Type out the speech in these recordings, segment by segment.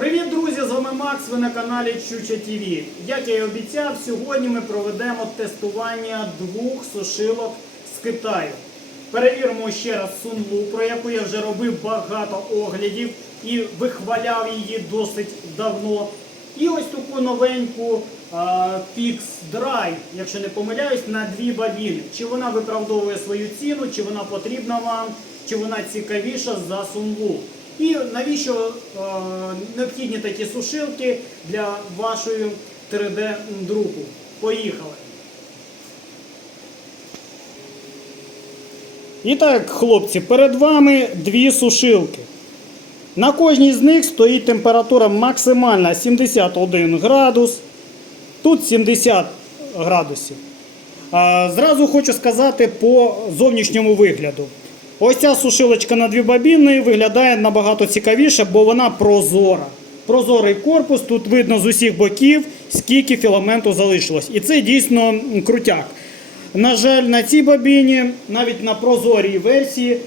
Привіт, друзі! З вами Макс. Ви на каналі Чуча ТВ. Як я і обіцяв, сьогодні ми проведемо тестування двох сушилок з Китаю. Перевіримо ще раз Сунлу, про яку я вже робив багато оглядів і вихваляв її досить давно. І ось таку новеньку Fix Dry, якщо не помиляюсь, на дві бабіни. Чи вона виправдовує свою ціну, чи вона потрібна вам, чи вона цікавіша за Сунлу. І навіщо е, необхідні такі сушилки для вашої 3D-друку? Поїхали! І так, хлопці, перед вами дві сушилки. На кожній з них стоїть температура максимальна 71 градус. Тут 70 градусів. Зразу хочу сказати по зовнішньому вигляду. Ось ця сушилочка на дві бабіни виглядає набагато цікавіше, бо вона прозора. Прозорий корпус, тут видно з усіх боків, скільки філаменту залишилось. І це дійсно крутяк. На жаль, на цій бабіні, навіть на прозорій версії,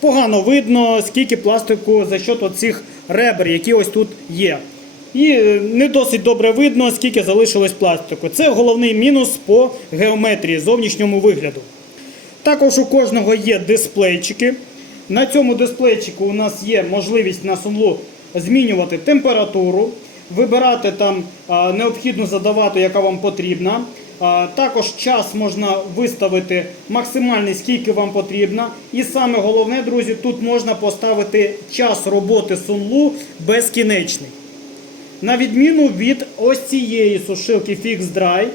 погано видно, скільки пластику за счет оцих ребер, які ось тут є. І е, не досить добре видно, скільки залишилось пластику. Це головний мінус по геометрії, зовнішньому вигляду. Також у кожного є дисплейчики. На цьому дисплейчику у нас є можливість на сумлу змінювати температуру, вибирати там необхідну задавати, яка вам потрібна. Також час можна виставити максимальний, скільки вам потрібно. І саме головне, друзі, тут можна поставити час роботи сунлу безкінечний. На відміну від ось цієї сушилки Fix Dry,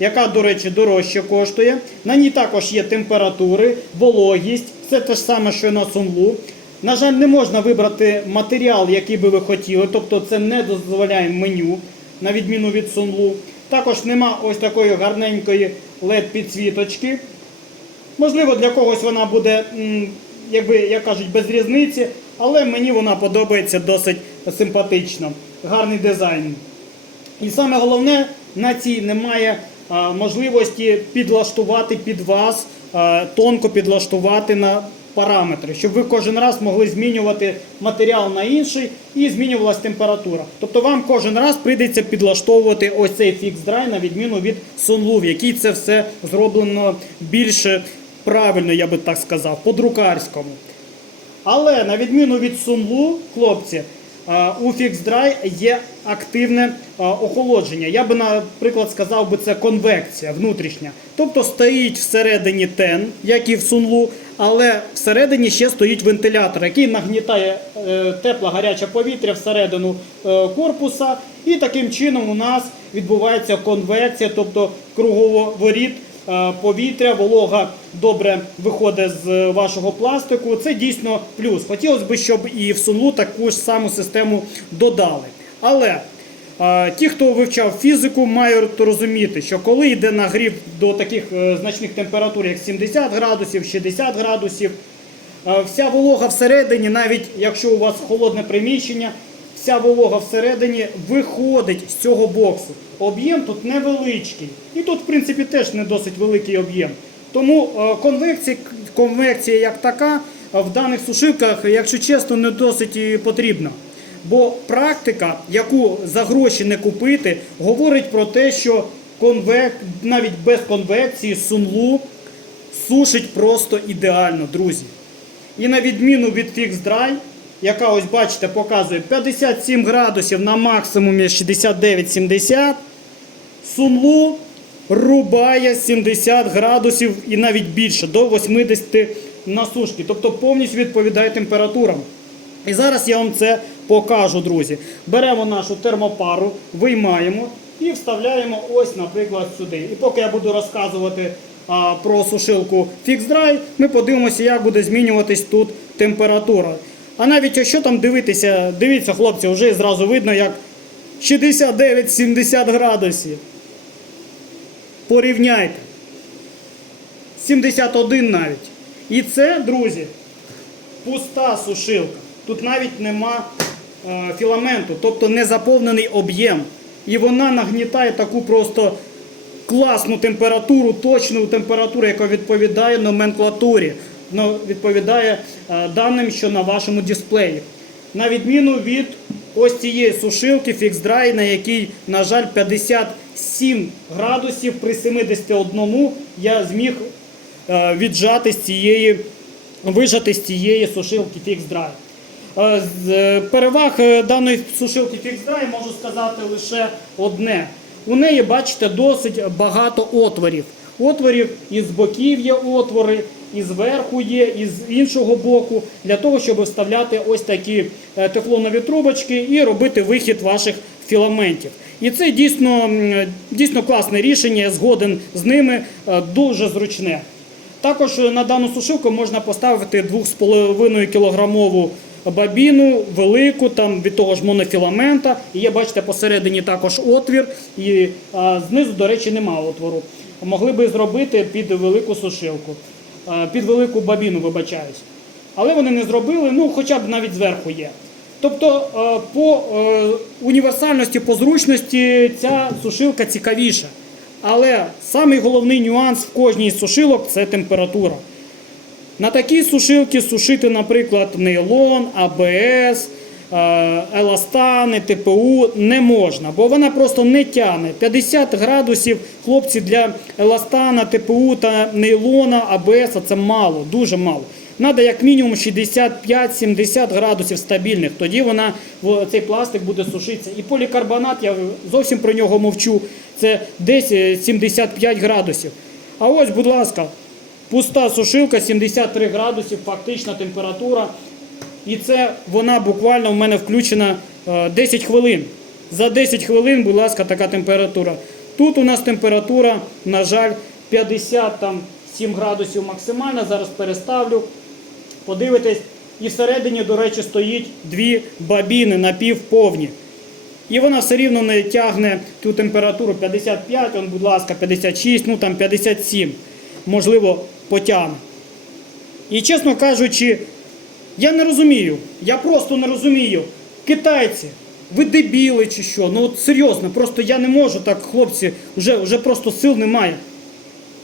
яка, до речі, дорожче коштує. На ній також є температури, вологість, все те ж саме, що на сунлу. На жаль, не можна вибрати матеріал, який би ви хотіли, тобто це не дозволяє меню, на відміну від сунлу. Також нема ось такої гарненької LED-підсвіточки. Можливо, для когось вона буде, якби як кажуть, без різниці, але мені вона подобається досить симпатично. Гарний дизайн. І саме головне, на цій немає можливості підлаштувати під вас, тонко підлаштувати на параметри, щоб ви кожен раз могли змінювати матеріал на інший і змінювалась температура. Тобто вам кожен раз прийдеться підлаштовувати ось цей фікс драй на відміну від Sunlu, в якій це все зроблено більше правильно, я би так сказав, по-друкарському. Але на відміну від Sunlu, хлопці, у FixDry є активне охолодження. Я би, наприклад, сказав би це конвекція внутрішня. Тобто стоїть всередині тен, як і в Sunlu, але всередині ще стоїть вентилятор, який нагнітає е, тепле гаряче повітря всередину е, корпуса. І таким чином у нас відбувається конвекція, тобто круговоріт е, повітря, волога добре виходить з вашого пластику. Це дійсно плюс. Хотілося б, щоб і в Сунлу таку ж саму систему додали. Але е, ті, хто вивчав фізику, мають розуміти, що коли йде нагрів до таких е, значних температур, як 70 градусів, 60 градусів, е, вся волога всередині, навіть якщо у вас холодне приміщення, вся волога всередині виходить з цього боксу. Об'єм тут невеличкий. І тут, в принципі, теж не досить великий об'єм. Тому е, конвекція, конвекція як така е, в даних сушилках, якщо чесно, не досить потрібна. Бо практика, яку за гроші не купити, говорить про те, що конвек, навіть без конвекції сунлу сушить просто ідеально, друзі. І на відміну від Dry, яка ось бачите, показує 57 градусів на максимумі 69-70, Сунлу рубає 70 градусів і навіть більше, до 80 на сушки. Тобто повністю відповідає температурам. І зараз я вам це покажу, друзі. Беремо нашу термопару, виймаємо і вставляємо ось, наприклад, сюди. І поки я буду розказувати а, про сушилку Fix Dry, ми подивимося, як буде змінюватись тут температура. А навіть що там дивитися, дивіться, хлопці, вже зразу видно, як 69-70 градусів. Порівняйте. 71 навіть. І це, друзі, пуста сушилка. Тут навіть нема е, філаменту, тобто не заповнений об'єм. І вона нагнітає таку просто класну температуру, точну температуру, яка відповідає номенклатурі, відповідає е, даним, що на вашому дисплеї. На відміну від ось цієї сушилки Fix Dry, на якій, на жаль, 57 градусів при 71 я зміг е, віджати з цієї, вижати з цієї сушилки Fix Dry. Е, З переваг даної сушилки Fix Dry можу сказати лише одне. У неї, бачите, досить багато отворів. Отворів із боків є отвори, і зверху є, і з іншого боку, для того, щоб вставляти ось такі е, тефлонові трубочки і робити вихід ваших філаментів. І це дійсно, дійсно класне рішення, я згоден з ними, е, дуже зручне. Також е, на дану сушилку можна поставити 2,5 кілограмову бабіну, велику, там від того ж монофіламента. І є, бачите, посередині також отвір, і а, знизу, до речі, нема отвору. Могли би зробити під велику сушилку, під велику бабіну, вибачаюсь. Але вони не зробили, ну хоча б навіть зверху є. Тобто е, по е, універсальності, по зручності ця сушилка цікавіша. Але самий головний нюанс в кожній з сушилок це температура. На такій сушилці сушити, наприклад, нейлон, АБС, е, еластани, ТПУ не можна, бо вона просто не тягне. 50 градусів хлопці для еластана, ТПУ та нейлона, АБС це мало, дуже мало. Надо як мінімум 65-70 градусів стабільних. Тоді вона цей пластик буде сушитися. І полікарбонат, я зовсім про нього мовчу. Це десь е, 75 градусів. А ось, будь ласка, пуста сушилка, 73 градусів, фактична температура. І це вона буквально в мене включена е, 10 хвилин. За 10 хвилин, будь ласка, така температура. Тут у нас температура, на жаль, 57 градусів максимальна. Зараз переставлю. Подивитесь. І всередині, до речі, стоїть дві бабіни напівповні. І вона все рівно не тягне ту температуру 55, он, будь ласка, 56, ну там 57. Можливо, потягне. І чесно кажучи, я не розумію. Я просто не розумію. Китайці, ви дебіли чи що? Ну от серйозно, просто я не можу так, хлопці, вже, вже просто сил немає.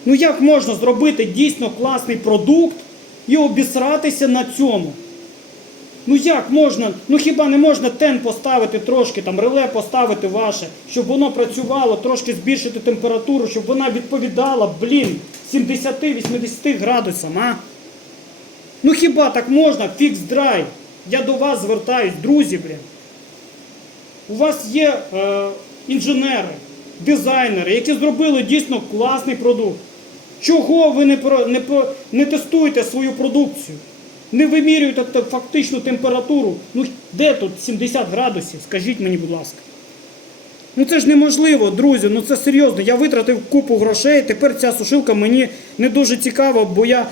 Ну як можна зробити дійсно класний продукт і обісратися на цьому? Ну як можна? Ну хіба не можна тен поставити трошки, там реле поставити ваше, щоб воно працювало, трошки збільшити температуру, щоб вона відповідала, блін, 70-80 градусам, а? Ну хіба так можна? Фікс драй. Я до вас звертаюсь, друзі, блін. У вас є е, інженери, дизайнери, які зробили дійсно класний продукт. Чого ви не, не, не тестуєте свою продукцію? Не вимірюєте фактичну температуру. Ну де тут 70 градусів? Скажіть мені, будь ласка. Ну це ж неможливо, друзі. Ну це серйозно. Я витратив купу грошей. Тепер ця сушилка мені не дуже цікава, бо я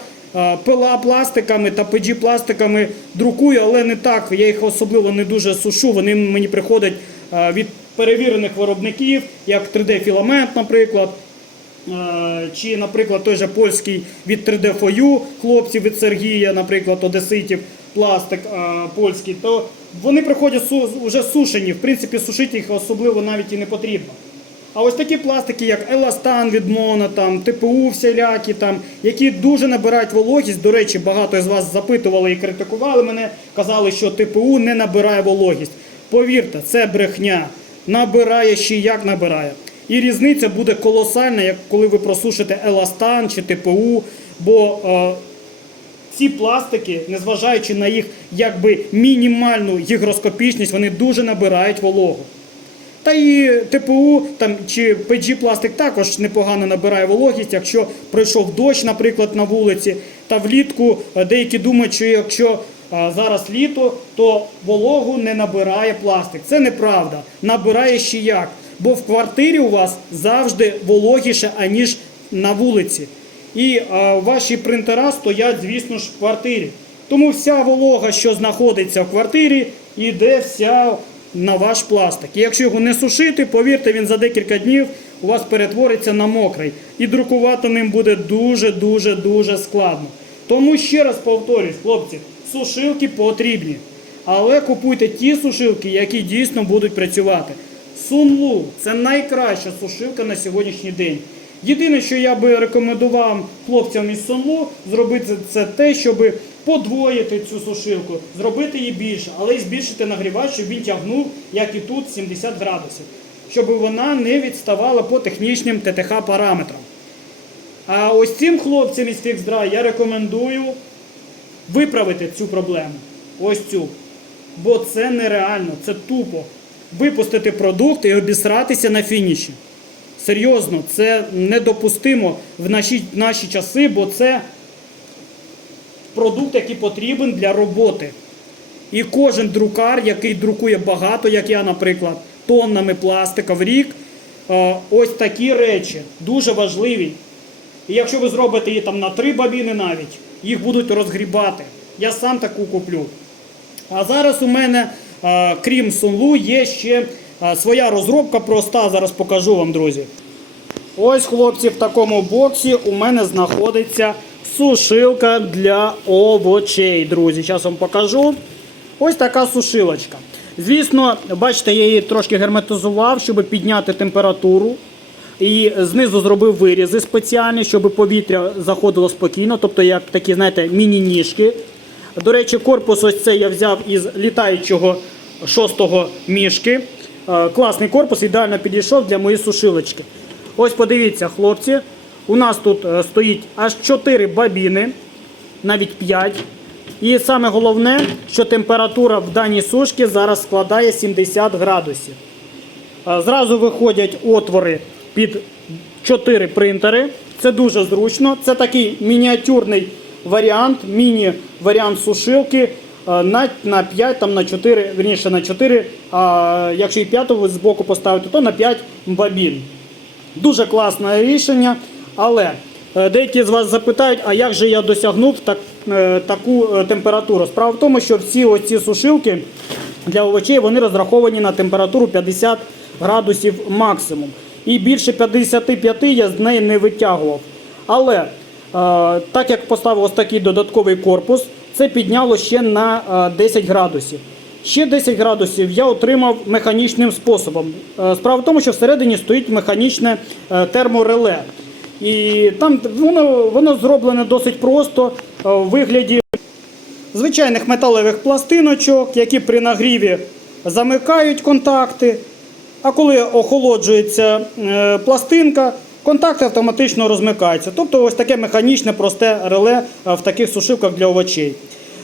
пила пластиками та PG пластиками друкую, але не так. Я їх особливо не дуже сушу. Вони мені приходять е, від перевірених виробників, як 3D-філамент, наприклад. Е, Чи, наприклад, той же польський від 3D Фою, хлопців від Сергія, наприклад, Одеситів, пластик е, польський, то вони приходять вже сушені. В принципі, сушити їх особливо навіть і не потрібно. А ось такі пластики, як Еластан від Моно, там, ТПУ всілякі, там, які дуже набирають вологість. До речі, багато з вас запитували і критикували мене, казали, що ТПУ не набирає вологість. Повірте, це брехня. Набирає ще як набирає. І різниця буде колосальна, як коли ви просушите Еластан чи ТПУ, бо е, ці пластики, незважаючи на їх якби мінімальну гігроскопічність, вони дуже набирають вологу. Та і ТПУ там, чи PG пластик також непогано набирає вологість, якщо пройшов дощ, наприклад, на вулиці. Та влітку е, деякі думають, що якщо а, зараз літо, то вологу не набирає пластик. Це неправда. Набирає ще як. Бо в квартирі у вас завжди вологіше, аніж на вулиці. І а, ваші принтера стоять, звісно ж, в квартирі. Тому вся волога, що знаходиться в квартирі, йде вся на ваш пластик. І якщо його не сушити, повірте, він за декілька днів у вас перетвориться на мокрий. І друкувати ним буде дуже-дуже дуже складно. Тому ще раз повторюсь, хлопці, сушилки потрібні. Але купуйте ті сушилки, які дійсно будуть працювати. Сунлу це найкраща сушилка на сьогоднішній день. Єдине, що я би рекомендував хлопцям із Сунлу, зробити це те, щоб подвоїти цю сушилку, зробити її більше, але і збільшити нагрівач, щоб він тягнув, як і тут, 70 градусів, щоб вона не відставала по технічним ТТХ параметрам. А ось цим хлопцям із FixDry я рекомендую виправити цю проблему. Ось цю. Бо це нереально, це тупо. Випустити продукт і обісратися на фініші. Серйозно, це недопустимо в наші, наші часи, бо це продукт, який потрібен для роботи. І кожен друкар, який друкує багато, як я, наприклад, тоннами пластика в рік, е, ось такі речі дуже важливі. І якщо ви зробите її там на три бабіни навіть, їх будуть розгрібати. Я сам таку куплю. А зараз у мене, е, крім Сунлу, є ще е, своя розробка проста. Зараз покажу вам, друзі. Ось, хлопці, в такому боксі у мене знаходиться сушилка для овочей, друзі. Зараз вам покажу. Ось така сушилочка. Звісно, бачите, я її трошки герметизував, щоб підняти температуру. І знизу зробив вирізи спеціальні, щоб повітря заходило спокійно, тобто як такі, знаєте, міні-ніжки. До речі, корпус ось цей я взяв із літаючого шостого мішки. Е, Класний корпус, ідеально підійшов для моєї сушилочки. Ось подивіться, хлопці, у нас тут е, стоїть аж 4 бабіни, навіть 5. І саме головне, що температура в даній сушці зараз складає 70 градусів. Е, Зразу виходять отвори під 4 принтери. Це дуже зручно. Це такий мініатюрний варіант, міні-варіант сушилки е, на, на 5, там, на 4, верніше на 4, а якщо і п'яту з боку поставити, то на 5 бабін. Дуже класне рішення, але е, деякі з вас запитають, а як же я досягнув так, е, таку е, температуру? Справа в тому, що всі оці сушилки для овочей вони розраховані на температуру 50 градусів максимум. І більше 55 я з неї не витягував. Але так як поставив ось такий додатковий корпус, це підняло ще на е, 10 градусів. Ще 10 градусів я отримав механічним способом. Справа в тому, що всередині стоїть механічне термореле. І там воно, воно зроблене досить просто е, в вигляді звичайних металевих пластиночок, які при нагріві замикають контакти. А коли охолоджується е, пластинка, контакти автоматично розмикаються. Тобто ось таке механічне просте реле е, в таких сушилках для овочей.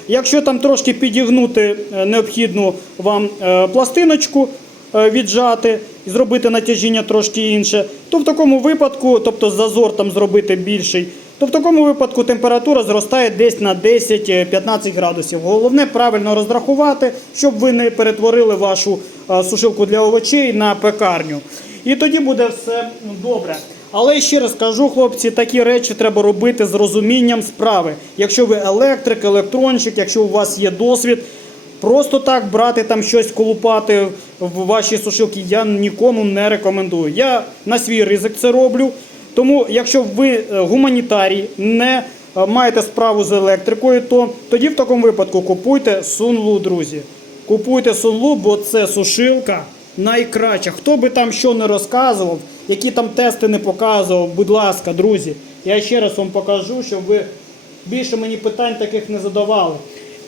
Якщо там трошки підігнути необхідну вам пластиночку, віджати і зробити натяжіння трошки інше, то в такому випадку, тобто зазор там зробити більший, то в такому випадку температура зростає десь на 10-15 градусів. Головне правильно розрахувати, щоб ви не перетворили вашу е, сушилку для овочей на пекарню. І тоді буде все добре. Але ще раз кажу, хлопці, такі речі треба робити з розумінням справи. Якщо ви електрик, електронщик, якщо у вас є досвід, просто так брати там щось колупати в ваші сушилки я нікому не рекомендую. Я на свій ризик це роблю. Тому, якщо ви е, гуманітарій, не е, маєте справу з електрикою, то тоді в такому випадку купуйте сунлу, друзі. Купуйте сунлу, бо це сушилка найкраща. Хто би там що не розказував, які там тести не показував, будь ласка, друзі, я ще раз вам покажу, щоб ви більше мені питань таких не задавали.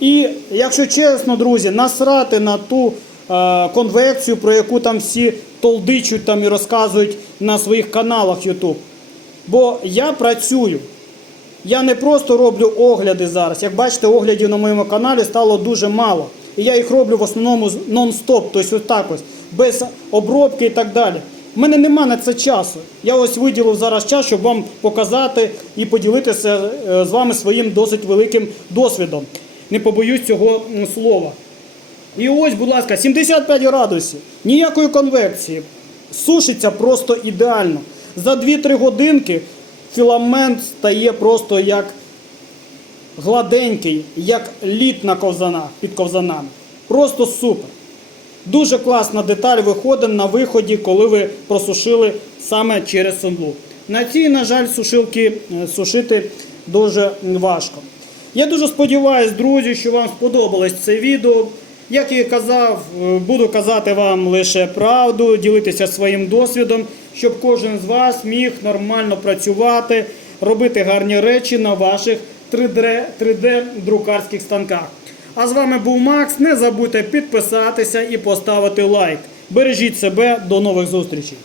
І якщо чесно, друзі, насрати на ту е, конвекцію, про яку там всі толдичуть там і розказують на своїх каналах YouTube. Бо я працюю. Я не просто роблю огляди зараз. Як бачите, оглядів на моєму каналі стало дуже мало. І я їх роблю в основному нон-стоп, тобто ось так ось, без обробки і так далі. У мене нема на це часу. Я ось виділив зараз час, щоб вам показати і поділитися е, з вами своїм досить великим досвідом. Не побоюсь цього слова. І ось, будь ласка, 75 градусів, ніякої конвекції. Сушиться просто ідеально. За 2-3 годинки філамент стає просто як гладенький, як лід на ковзанах, під ковзанами. Просто супер. Дуже класна деталь виходить на виході, коли ви просушили саме через сонлу. На цій, на жаль, сушилки е, сушити дуже важко. Я дуже сподіваюся, друзі, що вам сподобалось це відео. Як і казав, е, буду казати вам лише правду, ділитися своїм досвідом, щоб кожен з вас міг нормально працювати, робити гарні речі на ваших 3D, 3D друкарських станках. А з вами був Макс. Не забудьте підписатися і поставити лайк. Бережіть себе, до нових зустрічей.